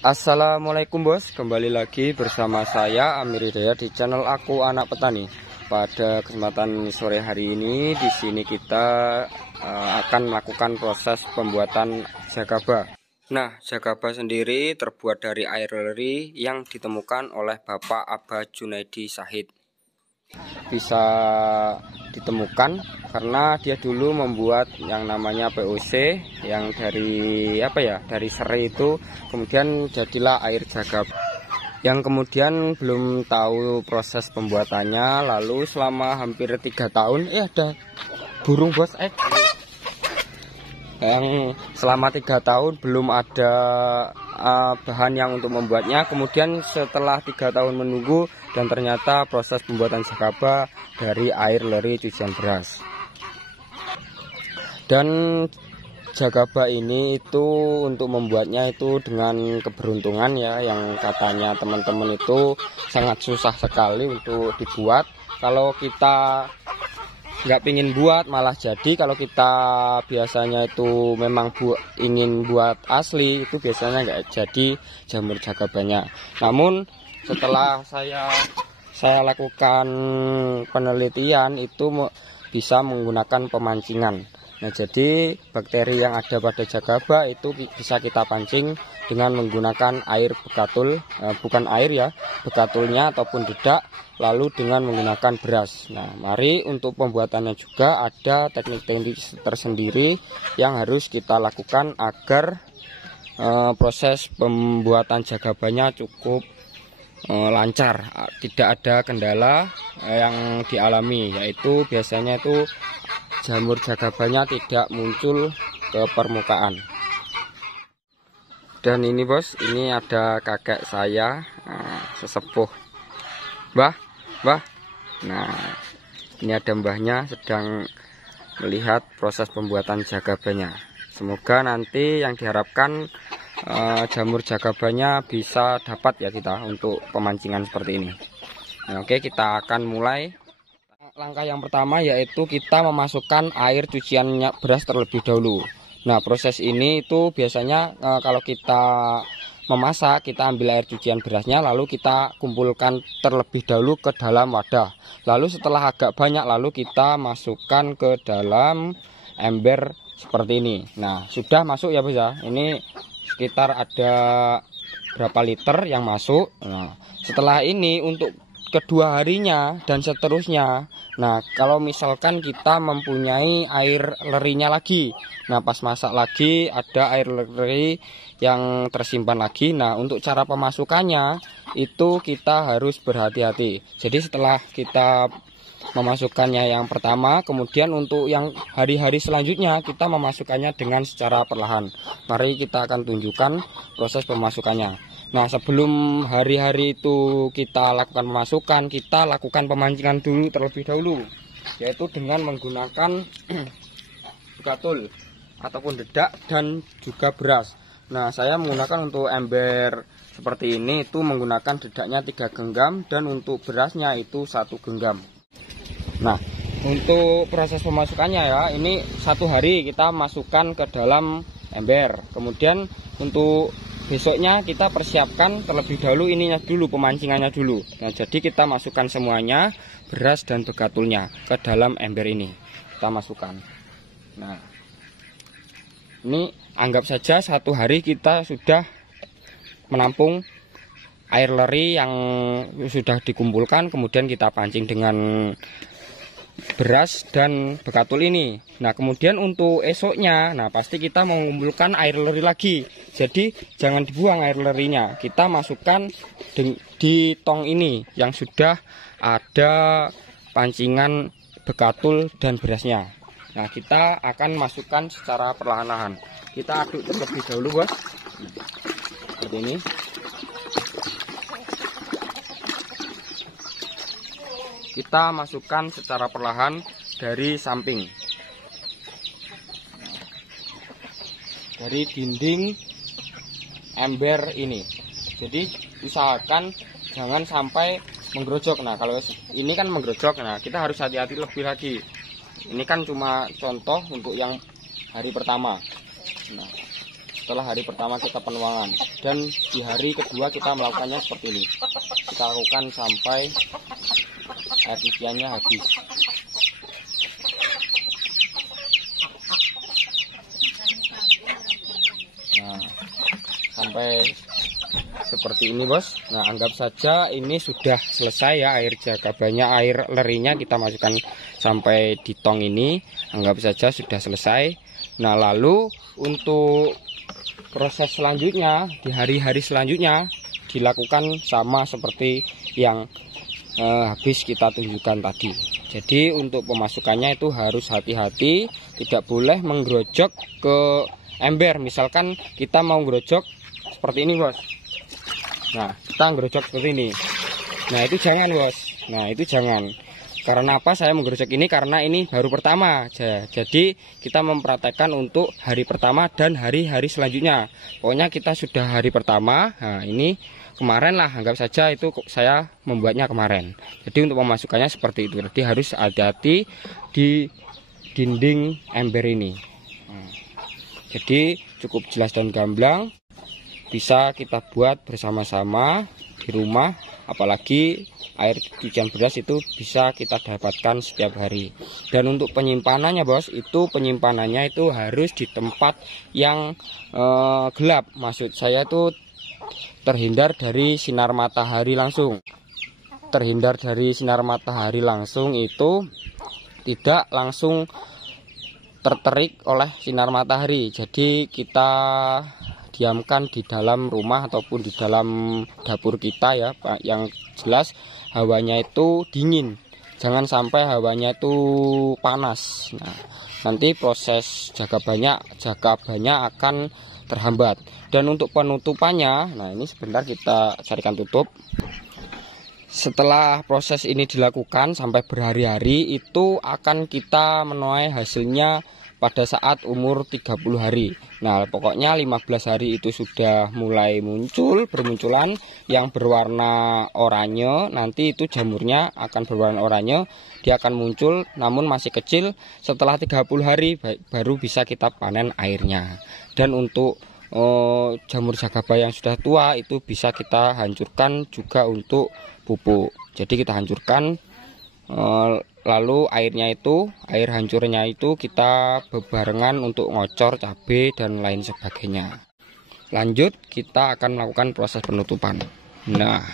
Assalamualaikum bos, kembali lagi bersama saya Amir Hidayat di channel Aku Anak Petani. Pada kesempatan sore hari ini di sini kita akan melakukan proses pembuatan jagaba. Nah, jagaba sendiri terbuat dari air leri yang ditemukan oleh Bapak Abah Junaidi Sahid. Bisa ditemukan karena dia dulu membuat yang namanya POC yang dari dari serai itu, kemudian jadilah air jagaba yang kemudian belum tahu proses pembuatannya. Lalu selama hampir 3 tahun ada burung bos yang selama 3 tahun belum ada bahan yang untuk membuatnya. Kemudian setelah 3 tahun menunggu, dan ternyata proses pembuatan jagaba dari air leri cucian beras. Dan jagaba ini itu untuk membuatnya itu dengan keberuntungan ya, yang katanya teman-teman itu sangat susah sekali untuk dibuat. Kalau kita nggak pingin buat malah jadi. Kalau kita biasanya itu memang ingin buat asli, itu biasanya nggak jadi jamur jagabanya. Namun setelah saya lakukan penelitian, itu bisa menggunakan pemancingan. Nah, jadi bakteri yang ada pada jagaba itu bisa kita pancing dengan menggunakan air bekatul, bukan air ya, bekatulnya ataupun dedak, lalu dengan menggunakan beras. Nah, mari untuk pembuatannya juga ada teknik-teknik tersendiri yang harus kita lakukan agar proses pembuatan jagabanya cukup lancar, tidak ada kendala yang dialami, yaitu biasanya itu jamur jagabanya tidak muncul ke permukaan. Dan ini bos, ini ada kakek saya, sesepuh Mbah. Nah, ini ada mbahnya sedang melihat proses pembuatan jagabanya. Semoga nanti yang diharapkan jamur jagabanya bisa dapat ya kita untuk pemancingan seperti ini. Nah, oke, kita akan mulai. Langkah yang pertama yaitu kita memasukkan air cucian beras terlebih dahulu. Nah, proses ini itu biasanya kalau kita memasak, kita ambil air cucian berasnya, lalu kita kumpulkan terlebih dahulu ke dalam wadah. Lalu setelah agak banyak, lalu kita masukkan ke dalam ember seperti ini. Nah, sudah masuk ya bos ya. Ini sekitar ada berapa liter yang masuk. Nah, setelah ini untuk kedua harinya dan seterusnya. Nah, kalau misalkan kita mempunyai air lerinya lagi, nah pas masak lagi ada air leri yang tersimpan lagi. Nah, untuk cara pemasukannya itu kita harus berhati-hati. Jadi setelah kita memasukkannya yang pertama, kemudian untuk yang hari-hari selanjutnya kita memasukkannya dengan secara perlahan. Mari kita akan tunjukkan proses pemasukannya. Nah, sebelum hari-hari itu kita lakukan pemasukan, kita lakukan pemancingan dulu terlebih dahulu, yaitu dengan menggunakan bekatul ataupun dedak dan juga beras. Nah, saya menggunakan untuk ember seperti ini itu menggunakan dedaknya 3 genggam dan untuk berasnya itu 1 genggam. Nah, untuk proses pemasukannya ya, ini 1 hari kita masukkan ke dalam ember. Kemudian untuk besoknya kita persiapkan terlebih dahulu ininya dulu, pemancingannya dulu. Nah, jadi kita masukkan semuanya, beras dan bekatulnya ke dalam ember ini. Kita masukkan. Nah, ini anggap saja 1 hari kita sudah menampung air leri yang sudah dikumpulkan, kemudian kita pancing dengan beras dan bekatul ini. Nah, kemudian untuk esoknya, nah pasti kita mengumpulkan air leri lagi. Jadi jangan dibuang air lerinya, kita masukkan di tong ini yang sudah ada pancingan bekatul dan berasnya. Nah, kita akan masukkan secara perlahan-lahan. Kita aduk terlebih dahulu bos, seperti ini. Kita masukkan secara perlahan dari samping, dari dinding ember ini. Jadi usahakan jangan sampai menggerojok. Nah, kalau ini kan menggerojok, nah kita harus hati-hati lebih lagi. Ini kan cuma contoh untuk yang hari pertama. Nah, setelah hari pertama kita penuangan, dan di hari kedua kita melakukannya seperti ini. Kita lakukan sampai air cuciannya habis. Nah, sampai seperti ini bos. Nah, anggap saja ini sudah selesai ya air jagabanya, air lerinya kita masukkan sampai di tong ini. Anggap saja sudah selesai. Nah, lalu untuk proses selanjutnya di hari-hari selanjutnya dilakukan sama seperti yang habis kita tunjukkan tadi. Jadi untuk pemasukannya itu harus hati-hati, tidak boleh menggerojok ke ember. Misalkan kita mau gerojok seperti ini bos. Nah, kita gerojok seperti ini. Nah, itu jangan bos. Nah, itu jangan. Karena apa saya menggerojok ini? Karena ini baru pertama. Jadi kita mempraktekkan untuk hari pertama dan hari-hari selanjutnya. Pokoknya kita sudah hari pertama. Nah, ini kemarin lah, anggap saja itu saya membuatnya kemarin. Jadi untuk pemasukannya seperti itu. Jadi harus hati-hati di dinding ember ini. Jadi cukup jelas dan gamblang. Bisa kita buat bersama-sama di rumah, apalagi air cucian beras itu bisa kita dapatkan setiap hari. Dan untuk penyimpanannya bos, itu penyimpanannya itu harus di tempat yang gelap. Maksud saya itu terhindar dari sinar matahari langsung. Terhindar dari sinar matahari langsung itu tidak langsung terterik oleh sinar matahari. Jadi kita diamkan di dalam rumah ataupun di dalam dapur kita ya, yang jelas hawanya itu dingin, jangan sampai hawanya itu panas. Nah, nanti proses jaga banyak akan terhambat. Dan untuk penutupannya, nah ini sebentar kita carikan tutup. Setelah proses ini dilakukan sampai berhari-hari, itu akan kita menuai hasilnya pada saat umur 30 hari. Nah, pokoknya 15 hari itu sudah mulai bermunculan yang berwarna oranye. Nanti itu jamurnya akan berwarna oranye, dia akan muncul namun masih kecil. Setelah 30 hari baru bisa kita panen airnya. Dan untuk jamur jagaba yang sudah tua itu bisa kita hancurkan juga untuk pupuk. Jadi kita hancurkan, lalu air hancurnya itu kita bebarengan untuk ngocor, cabai dan lain sebagainya. Lanjut kita akan melakukan proses penutupan. Nah,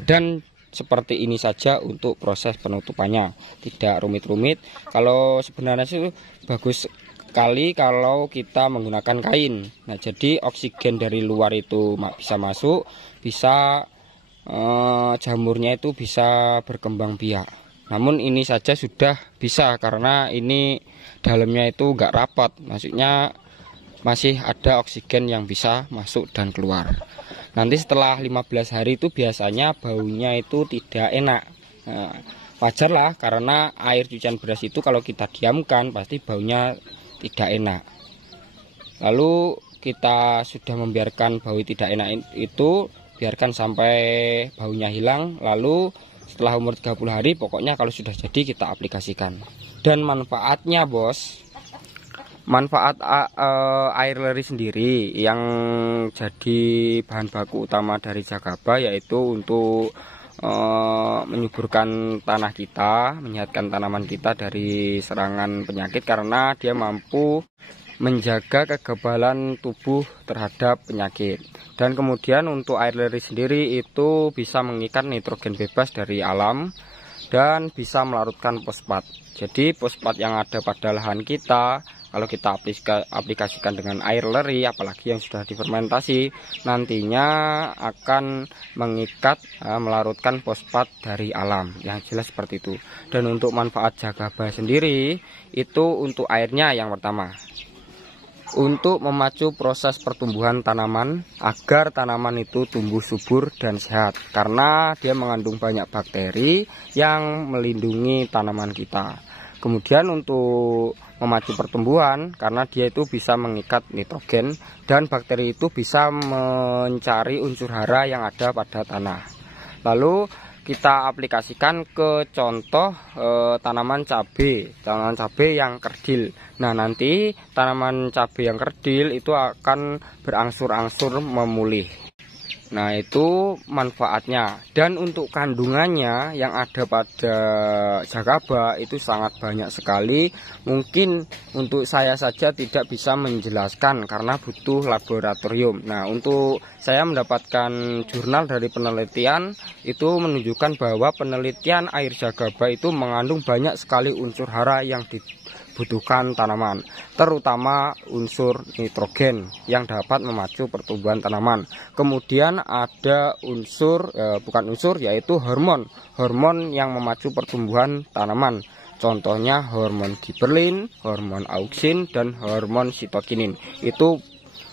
dan seperti ini saja untuk proses penutupannya, tidak rumit-rumit. Kalau sebenarnya sih bagus sekali kalau kita menggunakan kain. Nah, jadi oksigen dari luar itu bisa masuk, bisa jamurnya itu bisa berkembang biak. Namun ini saja sudah bisa karena ini dalamnya itu enggak rapat, maksudnya masih ada oksigen yang bisa masuk dan keluar. Nanti setelah 15 hari itu biasanya baunya itu tidak enak. Nah, wajar lah karena air cucian beras itu kalau kita diamkan pasti baunya tidak enak. Lalu kita sudah membiarkan bau tidak enak itu, biarkan sampai baunya hilang. Lalu setelah umur 30 hari pokoknya kalau sudah jadi kita aplikasikan. Dan manfaatnya bos, manfaat air leri sendiri yang jadi bahan baku utama dari jagaba yaitu untuk menyuburkan tanah kita, menyehatkan tanaman kita dari serangan penyakit karena dia mampu menjaga kekebalan tubuh terhadap penyakit. Dan kemudian untuk air leri sendiri itu bisa mengikat nitrogen bebas dari alam dan bisa melarutkan fosfat. Jadi fosfat yang ada pada lahan kita kalau kita aplikasikan dengan air leri, apalagi yang sudah difermentasi, nantinya akan mengikat, melarutkan fosfat dari alam. Yang jelas seperti itu. Dan untuk manfaat jagaba sendiri itu untuk airnya yang pertama, untuk memacu proses pertumbuhan tanaman agar tanaman itu tumbuh subur dan sehat karena dia mengandung banyak bakteri yang melindungi tanaman kita. Kemudian untuk memacu pertumbuhan karena dia itu bisa mengikat nitrogen dan bakteri itu bisa mencari unsur hara yang ada pada tanah. Lalu kita aplikasikan ke contoh tanaman cabai yang kerdil. Nah, nanti tanaman cabai yang kerdil itu akan berangsur-angsur memulih. Nah, itu manfaatnya. Dan untuk kandungannya yang ada pada jagaba itu sangat banyak sekali. Mungkin untuk saya saja tidak bisa menjelaskan karena butuh laboratorium. Nah, untuk saya mendapatkan jurnal dari penelitian itu menunjukkan bahwa penelitian air jagaba itu mengandung banyak sekali unsur hara yang dibutuhkan tanaman, terutama unsur nitrogen yang dapat memacu pertumbuhan tanaman. Kemudian ada yaitu hormon yang memacu pertumbuhan tanaman. Contohnya hormon giberlin, hormon auksin, dan hormon sitokinin. Itu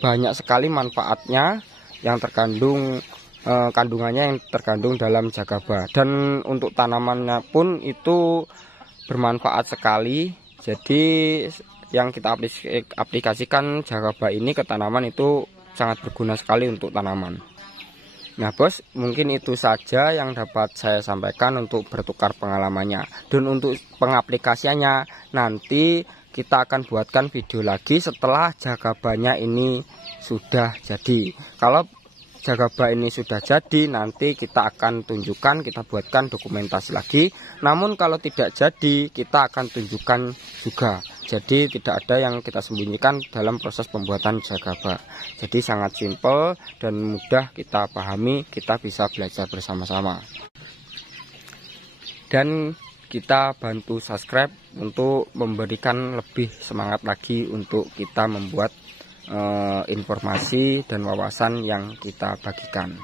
banyak sekali manfaatnya yang terkandung kandungannya yang terkandung dalam jagaba. Dan untuk tanamannya pun itu bermanfaat sekali. Jadi yang kita aplikasikan jagaba ini ke tanaman itu sangat berguna sekali untuk tanaman. Nah bos, mungkin itu saja yang dapat saya sampaikan untuk bertukar pengalamannya. Dan untuk pengaplikasiannya nanti kita akan buatkan video lagi setelah jagabanya ini sudah jadi. Kalau jagaba ini sudah jadi, nanti kita akan tunjukkan, kita buatkan dokumentasi lagi. Namun kalau tidak jadi, kita akan tunjukkan juga. Jadi tidak ada yang kita sembunyikan dalam proses pembuatan jagaba. Jadi sangat simpel dan mudah kita pahami, kita bisa belajar bersama-sama. Dan kita bantu subscribe untuk memberikan lebih semangat lagi untuk kita membuat informasi dan wawasan yang kita bagikan.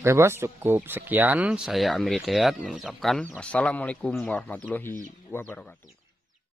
Oke bos, cukup sekian. Saya Amir Hidayat mengucapkan wassalamualaikum warahmatullahi wabarakatuh.